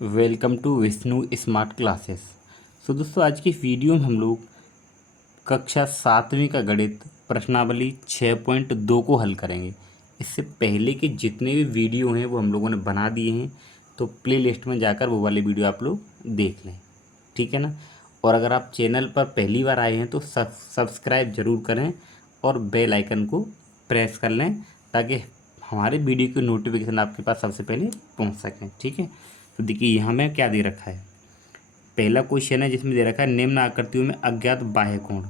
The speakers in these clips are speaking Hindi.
Welcome to Vishnu smart classes. दोस्तों, आज की वीडियो में हम लोग कक्षा 7वीं का गणित प्रश्नावली 6.2 को हल करेंगे। इससे पहले के जितने भी वीडियो हैं वो हम लोगों ने बना दिए हैं, तो प्ले लिस्ट में जाकर वो वाले वीडियो आप लोग देख लें, ठीक है ना। और अगर आप चैनल पर पहली बार आए हैं तो सब्सक्राइब ज़रूर करें और बेल आइकन को प्रेस कर लें, ताकि हमारे वीडियो की नोटिफिकेशन आपके पास सबसे पहले पहुंच सकें, ठीक है। तो देखिए यहाँ में क्या दे रखा है। पहला क्वेश्चन है जिसमें दे रखा है निम्न आकृतियों में अज्ञात बाह्य कोण।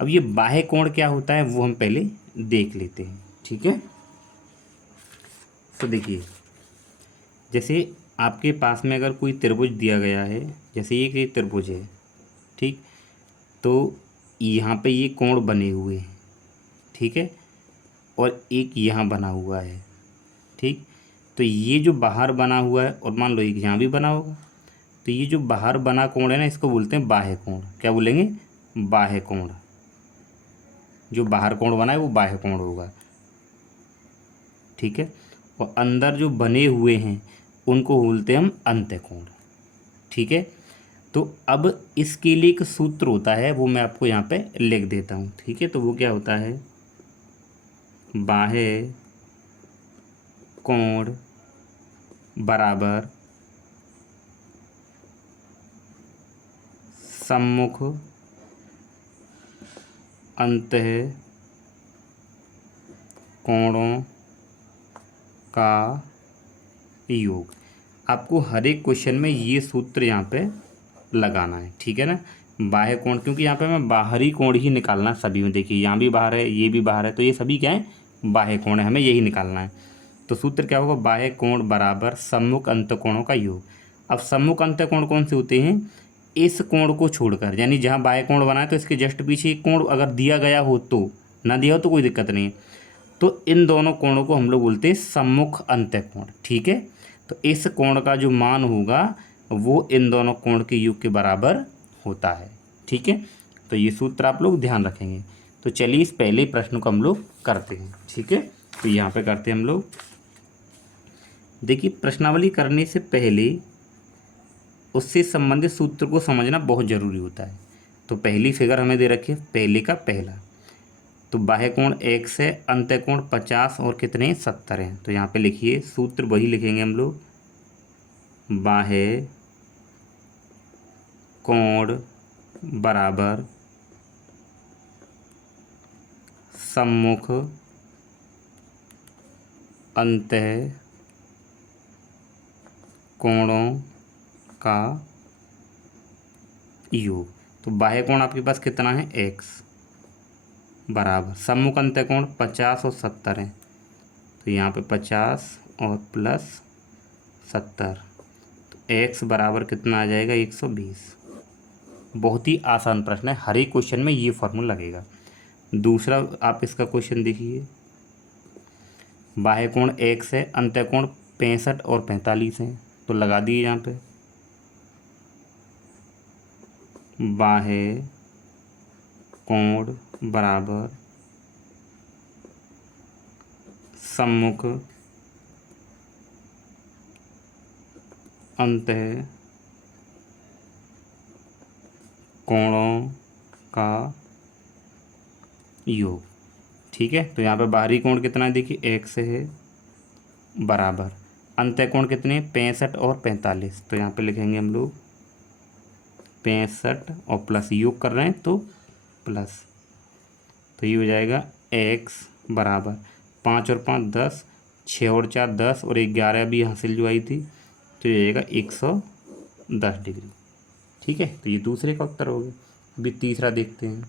अब ये बाह्य कोण क्या होता है वो हम पहले देख लेते हैं, ठीक है। तो देखिए, जैसे आपके पास में अगर कोई त्रिभुज दिया गया है, जैसे ये त्रिभुज है, ठीक। तो यहाँ पे ये कोण बने हुए हैं, ठीक है, और एक यहाँ बना हुआ है, ठीक। तो ये जो बाहर बना हुआ है, और मान लो एक यहाँ भी बना होगा, तो ये जो बाहर बना कोण है ना, इसको बोलते हैं बाह्य कोण। क्या बोलेंगे? बाह्य कोण। जो बाहर कोण बना है वो बाह्य कोण होगा, ठीक है। और अंदर जो बने हुए हैं उनको बोलते हैं हम अंतःकोण, ठीक है। तो अब इसके लिए एक सूत्र होता है, वो मैं आपको यहाँ पे लिख देता हूँ, ठीक है। तो वो क्या होता है? बाह्य कोण बराबर सम्मुख अंतः कोणों का योग। आपको हर एक क्वेश्चन में ये सूत्र यहाँ पे लगाना है, ठीक है ना। बाह्य कोण, क्योंकि यहाँ पे हमें बाहरी कोण ही निकालना है सभी में। देखिए यहाँ भी बाहर है, ये भी बाहर है, तो ये सभी क्या है? बाह्य कोण है, हमें यही निकालना है। तो सूत्र क्या होगा? बाह्य कोण बराबर सम्मुख अंतःकोणों का योग। अब सम्मुख अंतःकोण कौन से होते हैं? इस कोण को छोड़कर, यानी जहाँ बाह्य कोण बना है तो इसके जस्ट पीछे एक कोण अगर दिया गया हो तो, ना दिया हो तो कोई दिक्कत नहीं है। तो इन दोनों कोणों को हम लोग बोलते हैं सम्मुख अंतःकोण, ठीक है। तो इस कोण का जो मान होगा वो इन दोनों कोण के योग के बराबर होता है, ठीक है। तो ये सूत्र आप लोग ध्यान रखेंगे। तो चलिए इस पहले प्रश्न को हम लोग करते हैं, ठीक है। तो यहाँ पे करते हैं हम लोग। देखिए, प्रश्नावली करने से पहले उससे संबंधित सूत्र को समझना बहुत ज़रूरी होता है। तो पहली फिगर हमें दे रखी है, पहले का पहला। तो बाह्य कोण 1 है, अंतःकोण 50 और कितने? 70 हैं। तो यहाँ पे लिखिए, सूत्र वही लिखेंगे हम लोग, बाह्य कोण बराबर सम्मुख अंतः कोणों का योग। तो बाह्य कोण आपके पास कितना है? x बराबर सम्मुख अंतःकोण 50 और 70 है। तो यहाँ पे 50 और प्लस 70, तो x बराबर कितना आ जाएगा? 120। बहुत ही आसान प्रश्न है, हर एक क्वेश्चन में ये फॉर्मूला लगेगा। दूसरा आप इसका क्वेश्चन देखिए, बाह्य कोण 1 है, अंतःकोण 65 और 45 हैं। तो लगा दिए यहाँ पे, बाह्य कोण बराबर सम्मुख अंतः कोणों का योग, ठीक है। तो यहाँ पे बाहरी कोण कितना है? देखिए 1 है बराबर अंतःकोण कितने? 65 और 45। तो यहाँ पे लिखेंगे हम लोग 65 और प्लस योग कर रहे हैं तो प्लस, तो ये हो जाएगा x बराबर 5 और 5 10, 6 और 4 10 और 11 भी हासिल जो आई थी, तो ये जाएगा 110 डिग्री, ठीक है। तो ये दूसरे का उत्तर हो गया। अभी तीसरा देखते हैं।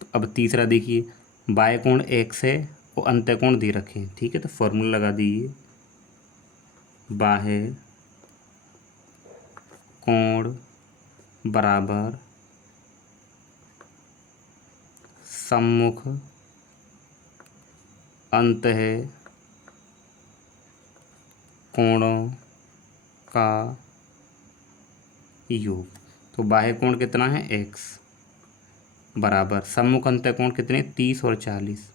तो अब तीसरा देखिए, बाह्य कोण 1 है और अंतःकोण दे रखे हैं, ठीक है। तो फॉर्मूला लगा दीजिए, बाह्य कोण बराबर सम्मुख अंतः कोणों का योग। तो बाह्य कोण कितना है? x बराबर सम्मुख अंतःकोण कितने? 30 और 40,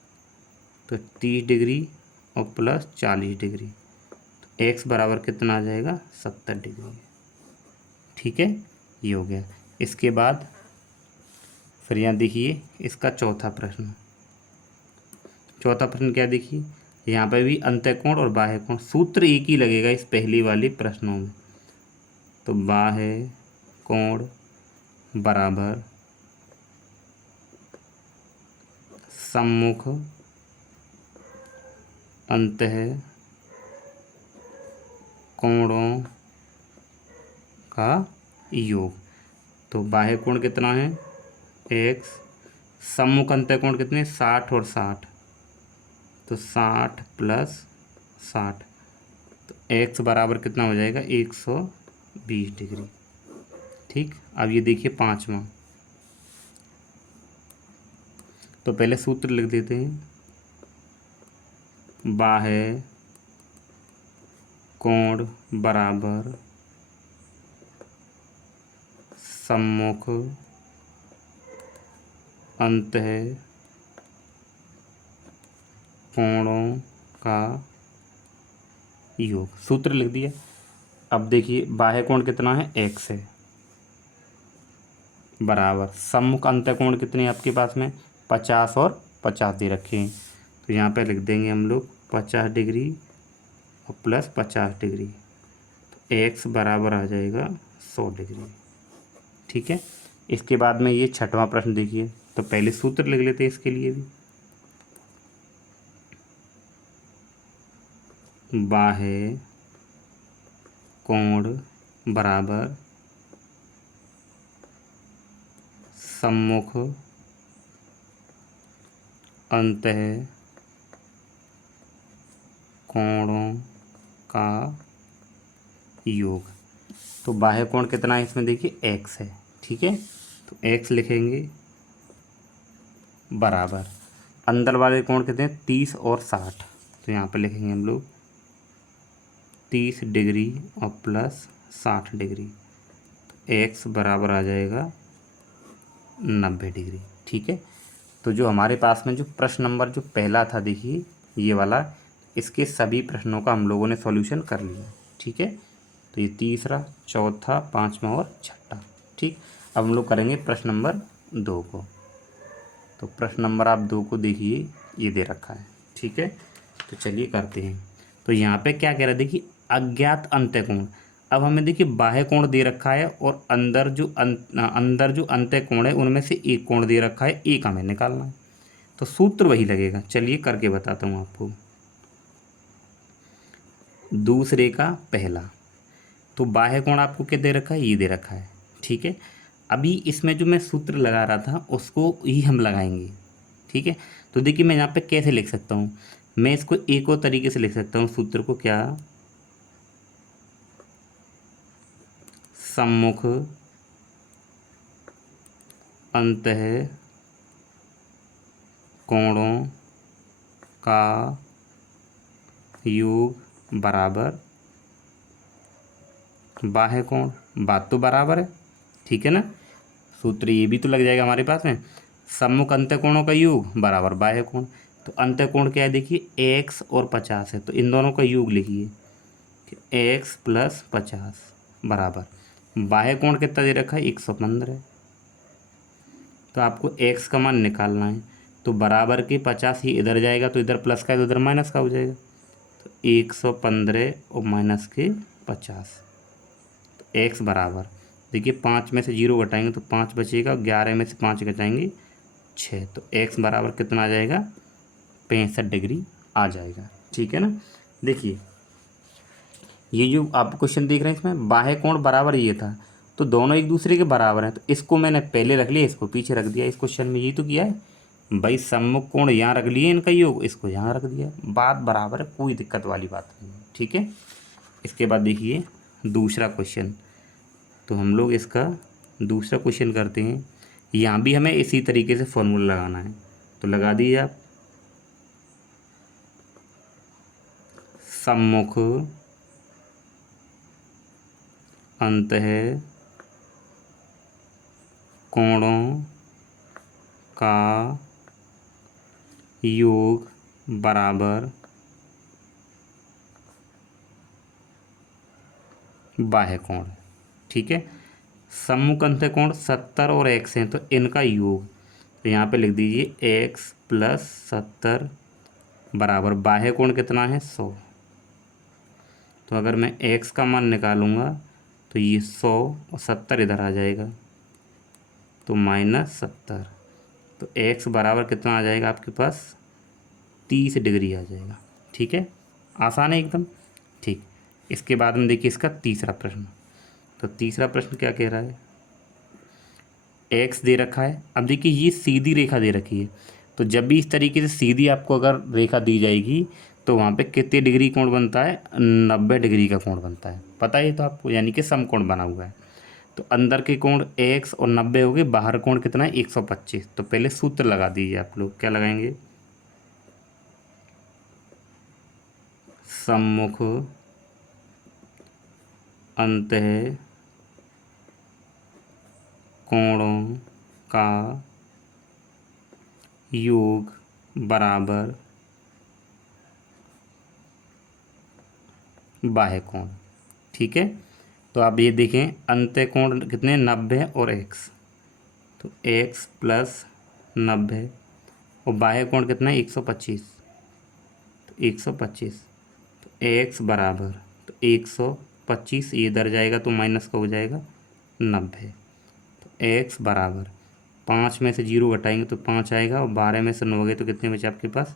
तो 30 डिग्री और प्लस 40 डिग्री, एक्स बराबर कितना आ जाएगा 70 डिग्री। ठीक है, ये हो गया। इसके बाद फिर यहाँ देखिए इसका चौथा प्रश्न। चौथा प्रश्न क्या देखिए, यहाँ पे भी अंतःकोण और बाह्य कोण सूत्र एक ही लगेगा इस पहली वाली प्रश्नों में। तो बाह्य कोण बराबर सम्मुख अंतः कोणों का योग। तो बाह्य कोण कितना है एक्स, सम्मुख अंतः कोण कितने 60 और 60, तो 60 प्लस 60, तो एक्स बराबर कितना हो जाएगा 120 डिग्री। ठीक, अब ये देखिए पांचवा। तो पहले सूत्र लिख देते हैं, बाह्य कोण बराबर सम्मुख अंतः कोणों का योग। सूत्र लिख दिया। अब देखिए बाह्य कोण कितना है एक्स है, बराबर सम्मुख अंतःकोण कितने आपके पास में 50 और 50 दे रखे हैं। तो यहाँ पे लिख देंगे हम लोग 50 डिग्री और प्लस 50 डिग्री, तो एक्स बराबर आ जाएगा 100 डिग्री। ठीक है, इसके बाद में ये छठवां प्रश्न देखिए। तो पहले सूत्र लिख लेते हैं इसके लिए भी, बाह्य कोण बराबर सम्मुख अंतः कोणों का योग। तो बाह्य कोण कितना है इसमें देखिए एक्स है। ठीक है, तो एक्स लिखेंगे बराबर अंदर वाले कोण कितने हैं 30 और 60, तो यहाँ पे लिखेंगे हम लोग 30 डिग्री और प्लस 60 डिग्री, तो एक्स बराबर आ जाएगा 90 डिग्री। ठीक है, तो जो हमारे पास में जो प्रश्न नंबर जो पहला था देखिए ये वाला, इसके सभी प्रश्नों का हम लोगों ने सॉल्यूशन कर लिया। ठीक है, तो ये तीसरा, चौथा, पांचवा और छठा। ठीक, अब हम लोग करेंगे प्रश्न नंबर 2 को। तो प्रश्न नंबर आप 2 को देखिए, ये दे रखा है। ठीक है, तो चलिए करते हैं। तो यहाँ पे क्या कह रहा है देखिए, अज्ञात अंतःकोण। अब हमें देखिए बाह्य कोण दे रखा है और अंदर जो अंतःकोण है उनमें से एक कोण दे रखा है, एक हमें निकालना है। तो सूत्र वही लगेगा, चलिए करके बताता हूँ आपको। दूसरे का पहला, तो बाह्य कोण आपको क्या दे रखा है, ये दे रखा है। ठीक है, अभी इसमें जो मैं सूत्र लगा रहा था उसको ही हम लगाएंगे। ठीक है, तो देखिए मैं यहाँ पे कैसे लिख सकता हूँ, मैं इसको एक और तरीके से लिख सकता हूँ सूत्र को, क्या, सम्मुख अंतः कोणों का योग बराबर बाह्य कोण। बात तो बराबर है, ठीक है ना। सूत्र ये भी तो लग जाएगा हमारे पास में, सम्मुख अंतःकोणों का योग बराबर बाह्य कोण। तो अंतःकोण क्या है देखिए एक्स और 50 है, तो इन दोनों का योग लिखिए एक्स प्लस 50 बराबर बाह्य कोण कितना दे रखा है 115 है। तो आपको एक्स का मान निकालना है, तो बराबर के 50 ही इधर जाएगा, तो इधर प्लस का है तो इधर माइनस का हो जाएगा। तो 115 और माइनस के 50, तो एक्स बराबर देखिए 5 में से 0 घटाएंगे तो 5 बचेगा, 11 में से 5 घटाएंगे 6, तो एक्स बराबर कितना आ जाएगा 65 डिग्री आ जाएगा। ठीक है ना। देखिए ये जो आप क्वेश्चन देख रहे हैं इसमें बाह्य कोण बराबर ये था, तो दोनों एक दूसरे के बराबर हैं, तो इसको मैंने पहले रख लिया, इसको पीछे रख दिया। इस क्वेश्चन में ये तो किया है भाई, सम्मुख कोण यहाँ रख लिए इनका योग, इसको यहाँ रख दिया, बात बराबर है, कोई दिक्कत वाली बात नहीं है। ठीक है, इसके बाद देखिए दूसरा क्वेश्चन। तो हम लोग इसका दूसरा क्वेश्चन करते हैं, यहाँ भी हमें इसी तरीके से फॉर्मूला लगाना है, तो लगा दीजिए आप, सम्मुख अंतः कोणों का योग बराबर बाह्य कोण। ठीक है, सम्मुख अंत्य कोण 70 और x हैं तो इनका योग, तो यहाँ पे लिख दीजिए x प्लस 70 बराबर बाह्य कोण कितना है 100। तो अगर मैं x का मान निकालूंगा तो ये 100 और 70 इधर आ जाएगा तो -70। तो x बराबर कितना आ जाएगा आपके पास 30 डिग्री आ जाएगा। ठीक है, आसान है एकदम। ठीक, इसके बाद में देखिए इसका तीसरा प्रश्न। तो तीसरा प्रश्न क्या कह रहा है, x दे रखा है। अब देखिए ये सीधी रेखा दे रखी है, तो जब भी इस तरीके से सीधी आपको अगर रेखा दी जाएगी तो वहाँ पे कितने डिग्री कोण बनता है, 90 डिग्री का कोण बनता है। पता है तो आपको, यानी कि समकोण बना हुआ है। तो अंदर के कोण x और 90 हो गए, बाहर कोण कितना है 125। तो पहले सूत्र लगा दीजिए आप लोग, क्या लगाएंगे, सम्मुख अंतः कोणों का योग बराबर बाह्य कोण। ठीक है, तो आप ये देखें अंत्य कोण कितने 90 और x, तो x प्लस 90 और बाह्य कोण कितना है 125, तो 125। तो x बराबर, तो 125 ये इधर जाएगा तो माइनस का हो जाएगा 90। तो x बराबर 5 में से 0 घटाएंगे तो 5 आएगा और 12 में से 9 गए तो कितने बचे आपके पास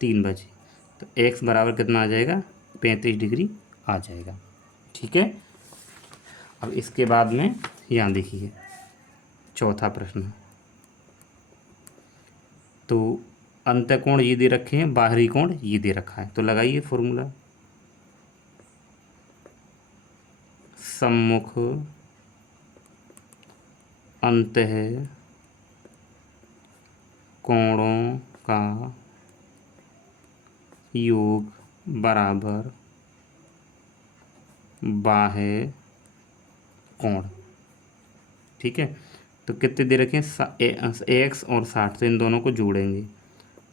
3 बचे। तो x बराबर कितना आ जाएगा 35 डिग्री आ जाएगा। ठीक है, अब इसके बाद में यहाँ देखिए चौथा प्रश्न। तो अंत्य कोण ये दे रखे हैं, बाहरी कोण ये दे रखा है, तो लगाइए फॉर्मूला, सम्मुख अंतः कोणों का योग बराबर बाह्य कोण। ठीक है, तो कितने दे रखे हैं x और 60, तो इन दोनों को जोड़ेंगे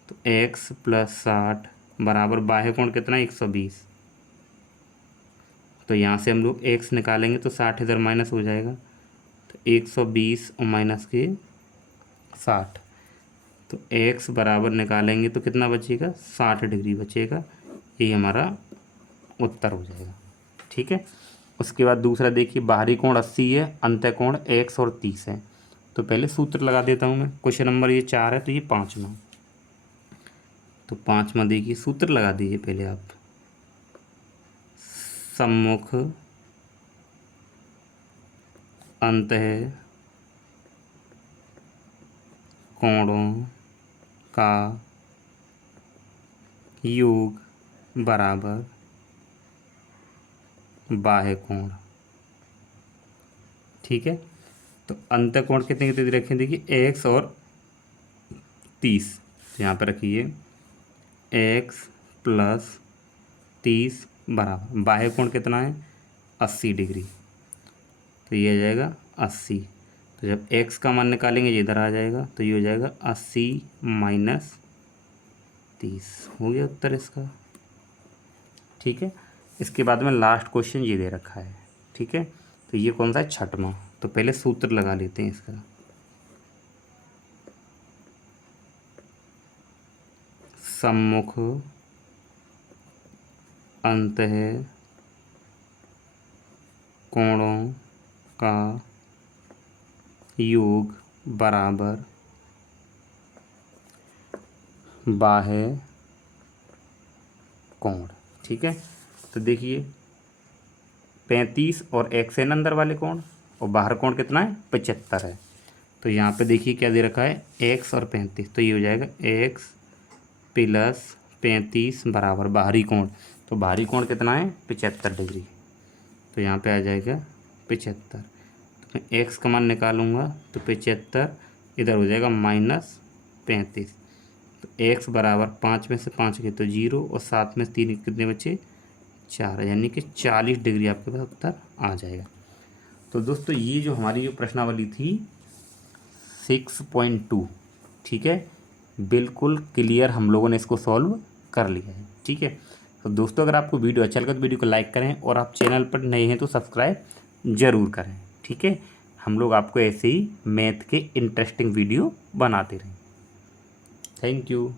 तो x प्लस 60 बराबर बाह्य कोण कितना 120। तो यहाँ से हम लोग x निकालेंगे तो 60 इधर माइनस हो जाएगा, तो 120 और माइनस के 60, तो x बराबर निकालेंगे तो कितना बचेगा 60 डिग्री बचेगा। ये हमारा उत्तर हो जाएगा। ठीक है, उसके बाद दूसरा देखिए, बाहरी कोण 80 है, अंत्य कोण x और 30 है। तो पहले सूत्र लगा देता हूँ मैं, क्वेश्चन नंबर ये 4 है तो ये 5वां। तो 5वां देखिए सूत्र लगा दीजिए पहले आप, सम्मुख अंतः कोणों का योग बराबर बाह्य कोण। ठीक है, तो अंत्य कोण कितने कितने रखें, देखिए x और 30, तो यहाँ पर रखिए x प्लस 30 बराबर बाह्य कोण कितना है 80 डिग्री, तो ये आ जाएगा 80। तो जब x का मान निकालेंगे ये इधर आ जाएगा, तो ये हो जाएगा 80 माइनस 30, हो गया उत्तर इसका। ठीक है, इसके बाद में लास्ट क्वेश्चन ये दे रखा है। ठीक है, तो ये कौन सा है 6वां। तो पहले सूत्र लगा लेते हैं इसका, सम्मुख अंतः कोणों का योग बराबर बाह्य कोण। ठीक है, तो देखिए 35 और x है अंदर वाले कोण, और बाहर कोण कितना है 75 है। तो यहाँ पे देखिए क्या दे रखा है x और 35, तो ये हो जाएगा x प्लस 35 बराबर बाहरी कोण, तो बाहरी कोण कितना है 75 डिग्री, तो यहाँ पे आ जाएगा 75। तो मैं x का मान निकालूंगा तो 75 इधर हो जाएगा -35। तो x बराबर 5 में से 5 गए तो 0 और 7 में से 3 कितने बचे 4, यानी कि 40 डिग्री आपके पास उत्तर आ जाएगा। तो दोस्तों ये जो हमारी जो प्रश्नावली थी 6.2, ठीक है, बिल्कुल क्लियर हम लोगों ने इसको सॉल्व कर लिया है। ठीक है, तो दोस्तों अगर आपको वीडियो अच्छा लगा तो वीडियो को लाइक करें और आप चैनल पर नए हैं तो सब्सक्राइब ज़रूर करें। ठीक है, हम लोग आपको ऐसे ही मैथ के इंटरेस्टिंग वीडियो बनाते रहें। Thank you.